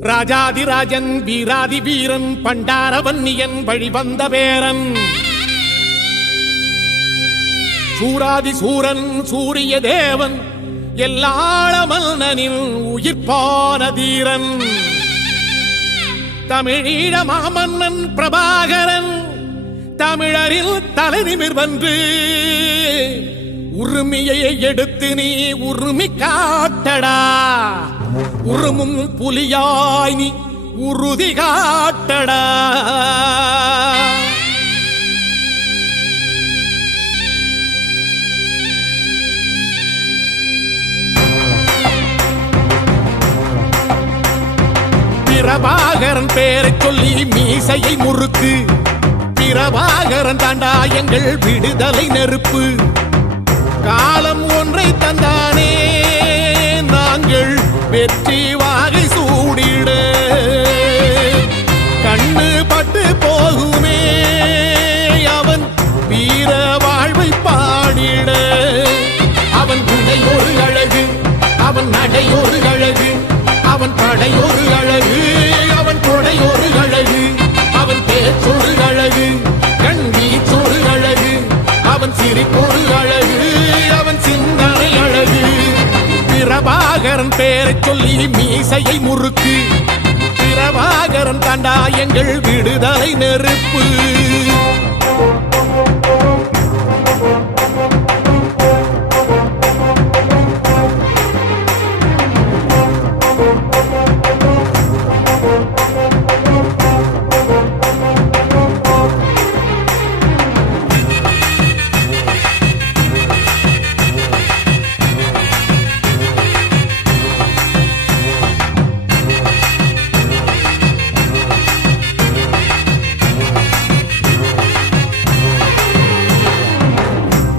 ராஜாதிராஜன் வீராதி வீரன் பண்டாரவன்னியன் வழிவந்த பேரன் சூராதி சூரன் சூரிய தேவன் எல்லாளமன்னனின் உயிர்ப்பான தீரன் தமிழீழ மாமன்னன் பிரபாகரன் தமிழரில் தலைநிமிர் வந்து உரிமையை எடுத்து நீ உரிமை காட்டடா உருமும் புலியாய் நீ உறுதி காட்டடா பிரபாகரன் பேரை சொல்லி மீசையை முறுக்கு பிரபாகரன் தாண்டா எங்கள் விடுதலை நெருப்பு காலம் ஒன்றை தந்தானே நாங்கள் வெற்றி வாகை சூடிட கண்ணு பட்டு போகுமே அவன் வீர வாழ்வை பாடிட அவன் குடையொரு அழகு அவன் நடையொரு அழகு அவன் படையொரு அழகு அவன் கொடையொரு அழகு அவன் பேச்சொரு அழகு கண் வீச்சொரு அழகு அவன் சிரிப்பொரு அழகு அவன் சிந்தனை அழகு பிரபாகரன் பேரை சொல்லி மீசையை முறுக்கு பிரபாகரன் தாண்டா எங்கள் விடுதலை நெருப்பு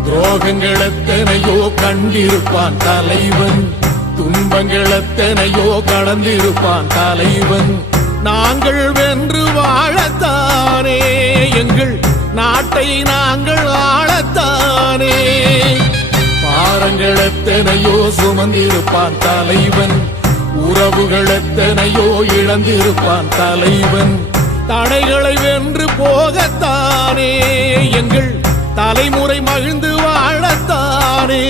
துரோகங்கள் எத்தனையோ கண்டிருப்பான் தலைவன் துன்பங்கள் எத்தனையோ கடந்திருப்பான் தலைவன் நாங்கள் வென்று வாழத்தானே எங்கள் நாட்டை நாங்கள் ஆளத்தானே பாரங்கள் எத்தனையோ சுமந்திருப்பான் தலைவன் உறவுகள் எத்தனையோ இழந்திருப்பான் தலைவன் தடைகளை வென்று போகத்தானே எங்கள் தலைமுறை மகிழ்ந்து வாழத்தானே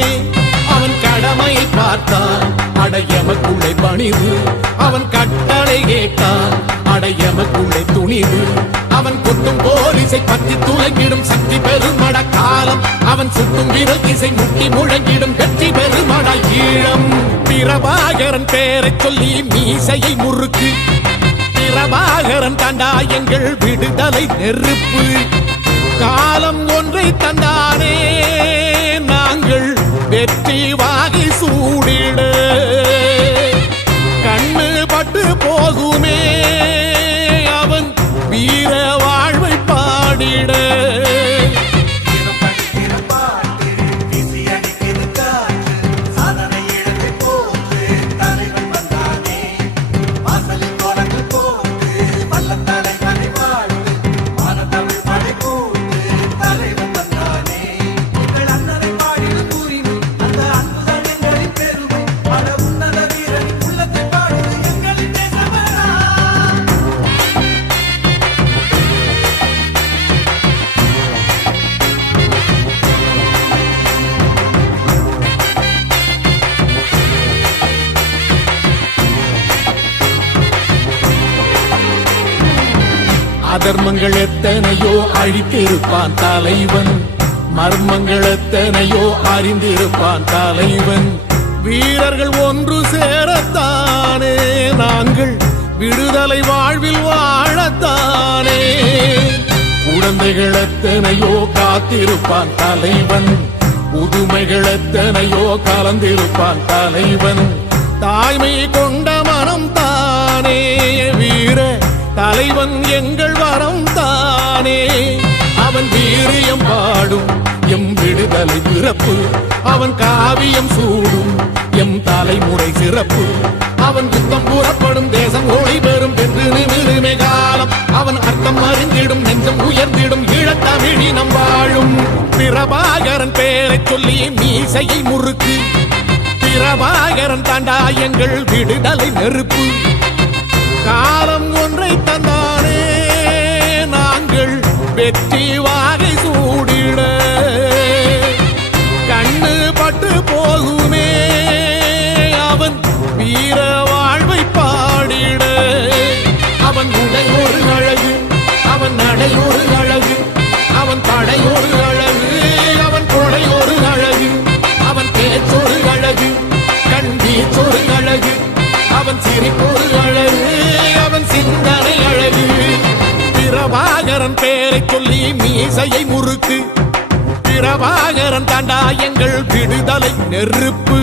அவன் கடமையை பார்த்தான் அடையமக்குள்ளே பணிவு அவன் கட்டளை கேட்டான் அடையமக்குள்ளே துணிவு அவன் கொத்தும் போலீசை பற்றி துளைங்கிடும் சக்தி பெருமட காலம் அவன் சுட்டும் விரல் திசை முட்டி முழங்கிடும் வெற்றி பெருமட ஈழம் பிரபாகரன் பேரை சொல்லி மீசையை முறுக்கு பிரபாகரன் தாண்டா எங்கள் விடுதலை நெருப்பு காலம் ஒன்றை தந்தானே நாங்கள் வெற்றி வாகை சூடிட கண்ணு பட்டு போகுமே அவன் வீர வாழ்வை பாடிட அதர்மங்கள் எத்தனையோ அழித்திருப்பான் தலைவன் மர்மங்கள் எத்தனையோ அறிந்திருப்பான் தலைவன் வீரர்கள் ஒன்று சேரத்தானே நாங்கள் விடுதலை வாழ்வில் வாழத்தானே குழந்தைகள் எத்தனையோ காத்திருப்பான் தலைவன் புதுமைகள் எத்தனையோ கலந்திருப்பான் தலைவன் தாய்மை கொண்ட மனம் தானே வீர தலைவன் எங்கள் வரம் தானே அவன் வீரியம் பாடும் எம் விடுதலை பிறப்பு அவன் காவியம் சூடும் எம் தலைமுறை சிறப்பு அவன் யுத்தம் கூறப்படும் தேசம் ஒளி பெறும் என்று நிமிருமே காலம் அவன் அர்த்தம் அறிந்திடும் நெஞ்சம் உயர்ந்திடும் ஈழத்தமிழினம் வாழும் பிரபாகரன் பேரை சொல்லி மீசையை முறுக்கு பிரபாகரன் தாண்டா எங்கள் விடுதலை நெருப்பு காலம் ஒன்றை தந்தானே நாங்கள் வெற்றி வாகை சூடிட கண்ணு பட்டு போகுமே அவன் வீர வாழ்வை பாடிட அவன் உடை ஒரு அழகு அவன் நடை ஒரு அழகு அவன் படை ஒரு அழகு அவன் கொடை ஒரு அழகு அவன் பேச்சொரு அழகு கண் வீச்சொரு அழகு அவன் சிரிப்பொரு அழகு அவன் சிந்தனை அழகு பிரபாகரன் பேரை சொல்லி மீசையை முறுக்கு பிரபாகரன் தாண்டா எங்கள் விடுதலை நெருப்பு